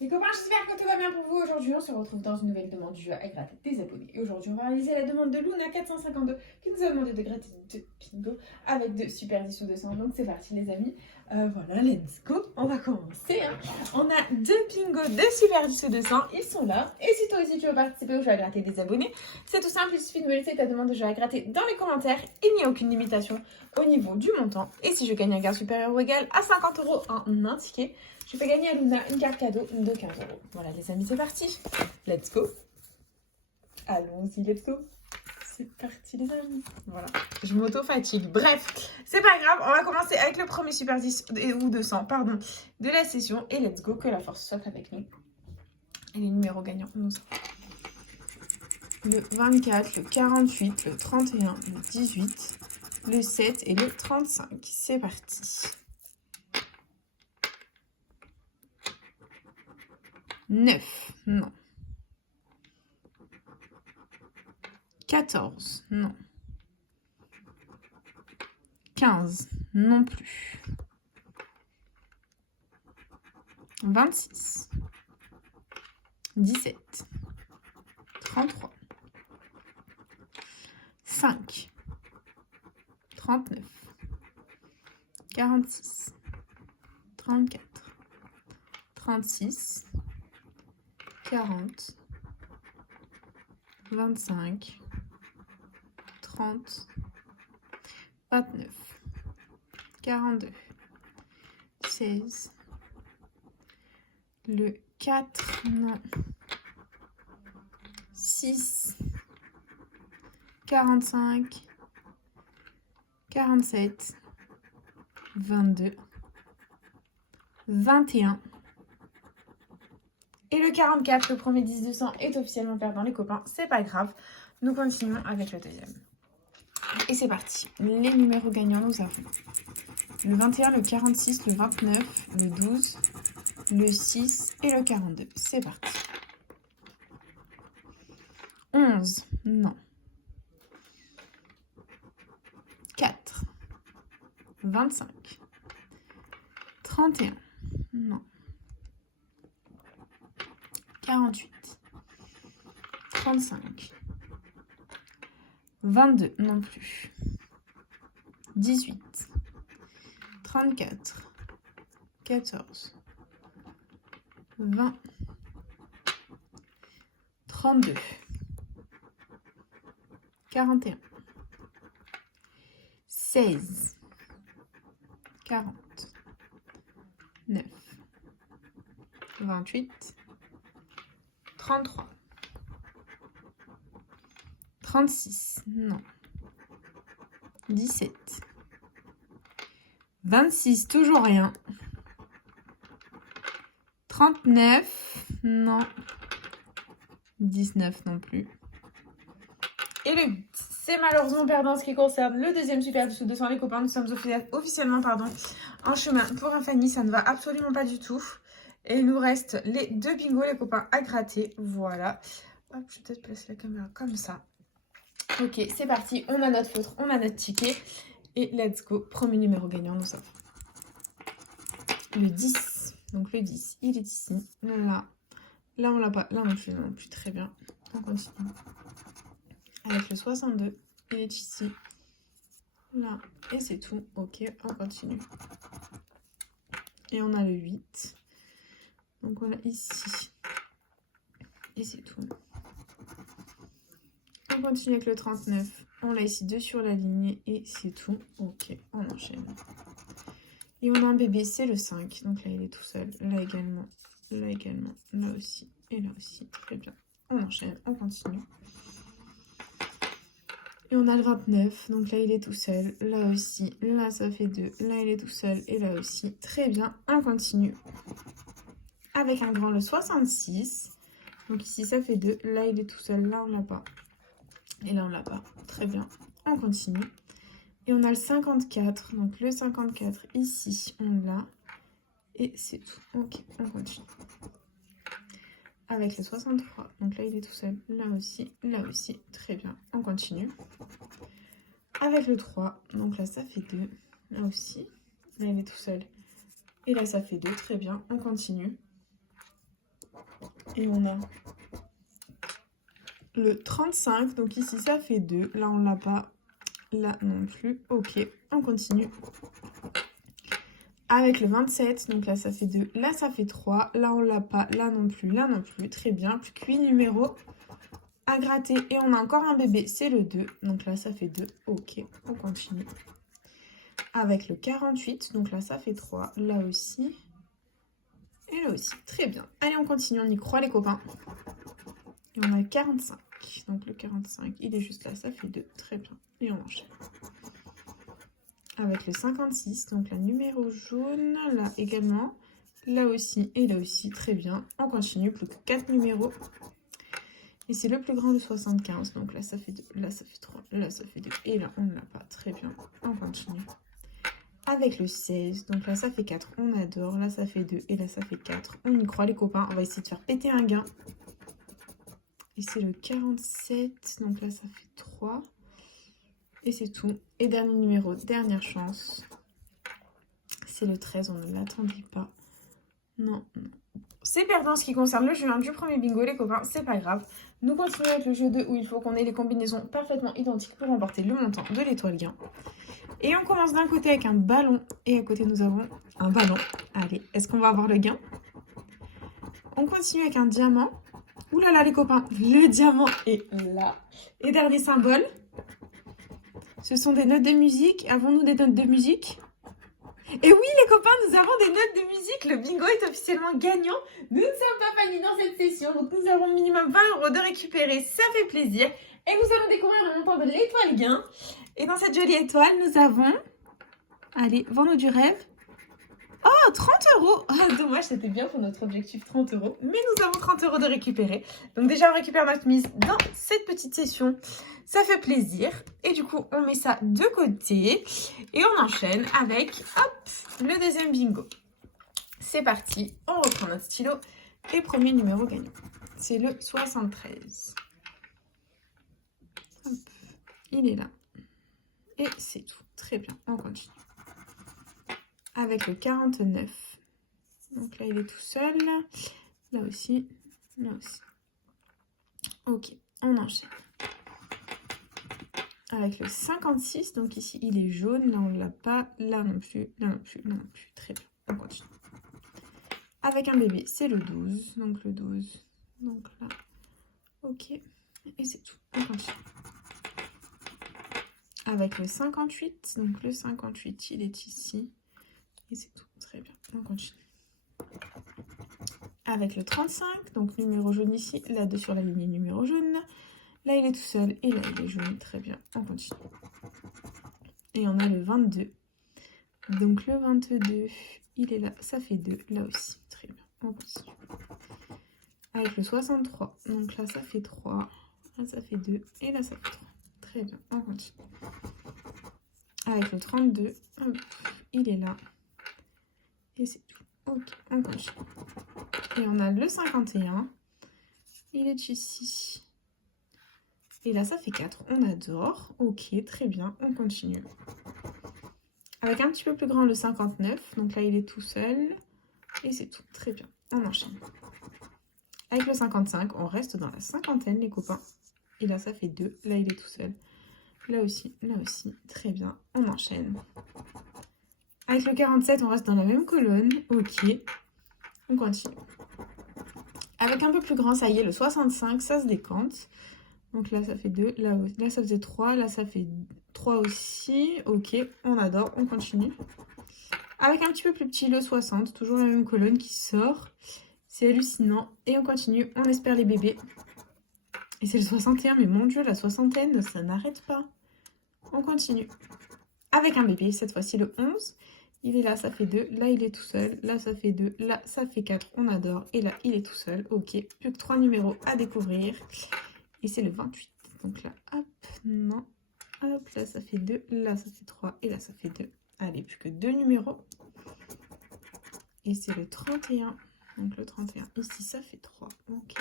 Les copains, j'espère que tout va bien pour vous. Aujourd'hui, on se retrouve dans une nouvelle demande du jeu à gratter des abonnés. Et aujourd'hui, on va réaliser la demande de Luna452 qui nous a demandé de gratter deux Pingo avec de Super 10 ou 200. Donc c'est parti les amis. Voilà, let's go. On va commencer. On a deux Pingo de Super 10 ou 200. Ils sont là. Et si toi aussi tu veux participer au jeu à gratter des abonnés, c'est tout simple. Il suffit de me laisser ta demande de jeu à gratter dans les commentaires. Il n'y a aucune limitation au niveau du montant. Et si je gagne un gain supérieur ou égal à 50 € en un ticket, je fais gagner à Luna une carte cadeau de 15 €. Voilà les amis, c'est parti. Let's go. Allons-y, let's go. C'est parti les amis. Voilà, je m'auto-fatigue. Bref, c'est pas grave. On va commencer avec le premier Super 10 ou 200, pardon, de la session. Et let's go, que la force soit avec nous. Et les numéros gagnants, nous sommes le 24, le 48, le 31, le 18, le 7 et le 35. C'est parti. 9, non. 14, non. 15, non plus. 26, 17, 33, 5, 39, 46, 34, 36, 40, 25, 30, 29, 42, 16, le 4, non, 6, 45, 47, 22, 21. Et le 44, le premier 10-200 est officiellement perdant les copains, c'est pas grave. Nous continuons avec le deuxième. Et c'est parti. Les numéros gagnants, nous avons le 21, le 46, le 29, le 12, le 6 et le 42. C'est parti. 11, non. 4, 25, 31, non. 48, 35, 22, non plus. 18, 34, 14, 20, 32, 41, 16, 40, 9, 28, 33, 36, non. 17, 26, toujours rien. 39, non. 19 non plus. Et le 8, c'est malheureusement perdant en ce qui concerne le deuxième Super 10 ou 200 les copains. Nous sommes officiellement en chemin pour un Fanny, ça ne va absolument pas du tout. Et il nous reste les deux bingos les copains à gratter, voilà. Hop, je vais peut-être placer la caméra comme ça. Ok, c'est parti, on a notre feutre, on a notre ticket. Et let's go, premier numéro gagnant, nous avons le 10. Donc le 10, il est ici, là. Là, on l'a pas, là non plus, très bien. On continue. Avec le 62, il est ici, là, et c'est tout. Ok, on continue. Et on a le 8. Donc voilà, ici. Et c'est tout. On continue avec le 39. On l'a ici 2 sur la ligne et c'est tout. Ok, on enchaîne. Et on a un bébé, c'est le 5. Donc là, il est tout seul. Là également, là aussi et là aussi. Très bien. On enchaîne, on continue. Et on a le 29. Donc là, il est tout seul. Là aussi, là, ça fait 2. Là, il est tout seul et là aussi. Très bien, on continue. Avec un grand, le 66. Donc ici, ça fait 2. Là, il est tout seul. Là, on l'a pas. Et là, on l'a pas. Très bien. On continue. Et on a le 54. Donc le 54, ici, on l'a. Et c'est tout. Ok, on continue. Avec le 63. Donc là, il est tout seul. Là aussi. Là aussi. Très bien. On continue. Avec le 3. Donc là, ça fait 2. Là aussi. Là, il est tout seul. Et là, ça fait 2. Très bien. On continue. Et on a le 35, donc ici ça fait 2. Là, on l'a pas. Là non plus. Ok, on continue. Avec le 27, donc là ça fait 2, là ça fait 3, là on l'a pas, là non plus, très bien, plus que 8 numéros à gratter et on a encore un bébé, c'est le 2, donc là ça fait 2, ok, on continue. Avec le 48, donc là ça fait 3, là aussi, et là aussi, très bien. Allez on continue, on y croit les copains. Et on a 45, donc le 45, il est juste là, ça fait 2, très bien, et on enchaîne. Avec le 56, donc la numéro jaune, là également, là aussi et là aussi, très bien. On continue, plus que 4 numéros. Et c'est le plus grand de 75, donc là ça fait 2, là ça fait 3, là ça fait 2, et là on ne l'a pas, très bien. On continue. Avec le 16, donc là ça fait 4, on adore, là ça fait 2, et là ça fait 4. On y croit les copains, on va essayer de faire péter un gain. Et c'est le 47, donc là ça fait 3. Et c'est tout. Et dernier numéro, dernière chance. C'est le 13, on ne l'attendait pas. Non, non. C'est perdant en ce qui concerne le jeu 1 du premier bingo, les copains, c'est pas grave. Nous continuons avec le jeu 2 où il faut qu'on ait les combinaisons parfaitement identiques pour remporter le montant de l'étoile gain. Et on commence d'un côté avec un ballon et à côté nous avons un ballon. Allez, est-ce qu'on va avoir le gain? On continue avec un diamant. Ouh là là les copains, le diamant est là. Et dernier symbole. Ce sont des notes de musique. Avons-nous des notes de musique? Et oui les copains, nous avons des notes de musique. Le bingo est officiellement gagnant. Nous ne sommes pas finis dans cette session. Donc nous avons minimum 20 € de récupérer. Ça fait plaisir. Et nous allons découvrir le montant de l'étoile gain. Et dans cette jolie étoile, nous avons... Allez, vends-nous du rêve. Oh, 30 €. Oh, dommage, c'était bien pour notre objectif 30 €. Mais nous avons 30 € de récupérer. Donc déjà, on récupère notre mise dans cette petite session. Ça fait plaisir. Et du coup, on met ça de côté. Et on enchaîne avec, hop, le deuxième bingo. C'est parti. On reprend notre stylo. Et premier numéro gagnant. C'est le 73. Hop, il est là. Et c'est tout. Très bien, on continue. Avec le 49. Donc là, il est tout seul. Là aussi. Là aussi. Ok, on enchaîne. Avec le 56. Donc ici, il est jaune. Là, on ne l'a pas. Là non plus. Là non plus. Là non plus. Très bien, on continue. Avec un bébé, c'est le 12. Donc le 12. Donc là. Ok. Et c'est tout. On continue. Avec le 58. Donc le 58, il est ici. Et c'est tout. Très bien. On continue. Avec le 35, donc numéro jaune ici, là deux sur la ligne numéro jaune. Là il est tout seul et là il est jaune, très bien, on continue. Et on a le 22. Donc le 22, il est là, ça fait 2, là aussi, très bien, on continue. Avec le 63, donc là ça fait 3, là ça fait 2 et là ça fait 3. Très bien, on continue. Avec le 32, hop, il est là. Et c'est tout. Ok, on continue. Et on a le 51. Il est ici. Et là, ça fait 4. On adore. Ok, très bien. On continue. Avec un petit peu plus grand, le 59. Donc là, il est tout seul. Et c'est tout. Très bien. On enchaîne. Avec le 55, on reste dans la cinquantaine, les copains. Et là, ça fait 2. Là, il est tout seul. Là aussi, là aussi. Très bien. On enchaîne. Avec le 47, on reste dans la même colonne. Ok. On continue. Avec un peu plus grand, ça y est, le 65, ça se décante. Donc là, ça fait 2. Là, ça faisait 3. Là, ça fait 3 aussi. Ok, on adore. On continue. Avec un petit peu plus petit, le 60. Toujours la même colonne qui sort. C'est hallucinant. Et on continue. On espère les bébés. Et c'est le 61. Mais mon Dieu, la soixantaine, ça n'arrête pas. On continue. Avec un bébé, cette fois-ci le 11. Il est là, ça fait 2. Là, il est tout seul. Là, ça fait 2. Là, ça fait 4. On adore. Et là, il est tout seul. Ok, plus que 3 numéros à découvrir. Et c'est le 28. Donc là, hop, non. Hop, là, ça fait 2. Là, ça fait 3. Et là, ça fait 2. Allez, plus que 2 numéros. Et c'est le 31. Donc le 31. Ici, ça fait 3. Ok.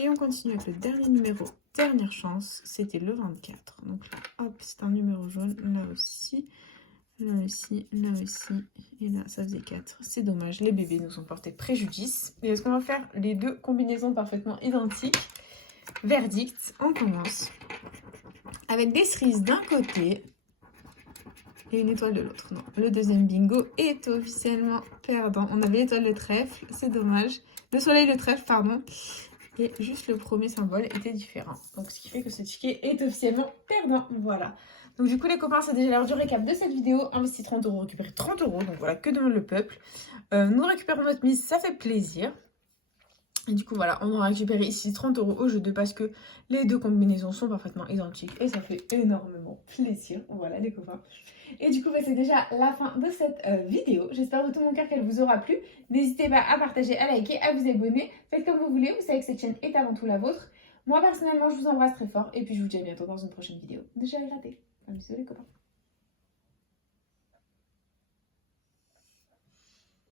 Et on continue avec le dernier numéro. Dernière chance. C'était le 24. Donc là, hop, c'est un numéro jaune. Là aussi. là aussi, et là ça faisait 4. C'est dommage, les bébés nous ont porté préjudice. Et est-ce qu'on va faire les deux combinaisons parfaitement identiques? Verdict, on commence avec des cerises d'un côté et une étoile de l'autre. Non, le deuxième bingo est officiellement perdant. On avait l'étoile de trèfle, c'est dommage. Le soleil de trèfle, pardon. Et juste le premier symbole était différent. Donc ce qui fait que ce ticket est officiellement perdant. Voilà. Donc du coup les copains, c'est déjà l'heure du récap de cette vidéo. Investi 30 €, récupérer 30 €. Donc voilà, que demande le peuple. Nous récupérons notre mise, ça fait plaisir. Et du coup voilà, on aura récupéré ici 30 € au jeu 2 parce que les deux combinaisons sont parfaitement identiques. Et ça fait énormément plaisir. Voilà les copains. Et du coup, bah, c'est déjà la fin de cette vidéo. J'espère de tout mon cœur qu'elle vous aura plu. N'hésitez pas à partager, à liker, à vous abonner. Faites comme vous voulez. Vous savez que cette chaîne est avant tout la vôtre. Moi, personnellement, je vous embrasse très fort. Et puis, je vous dis à bientôt dans une prochaine vidéo. Déjà, raté. Un bisou les copains.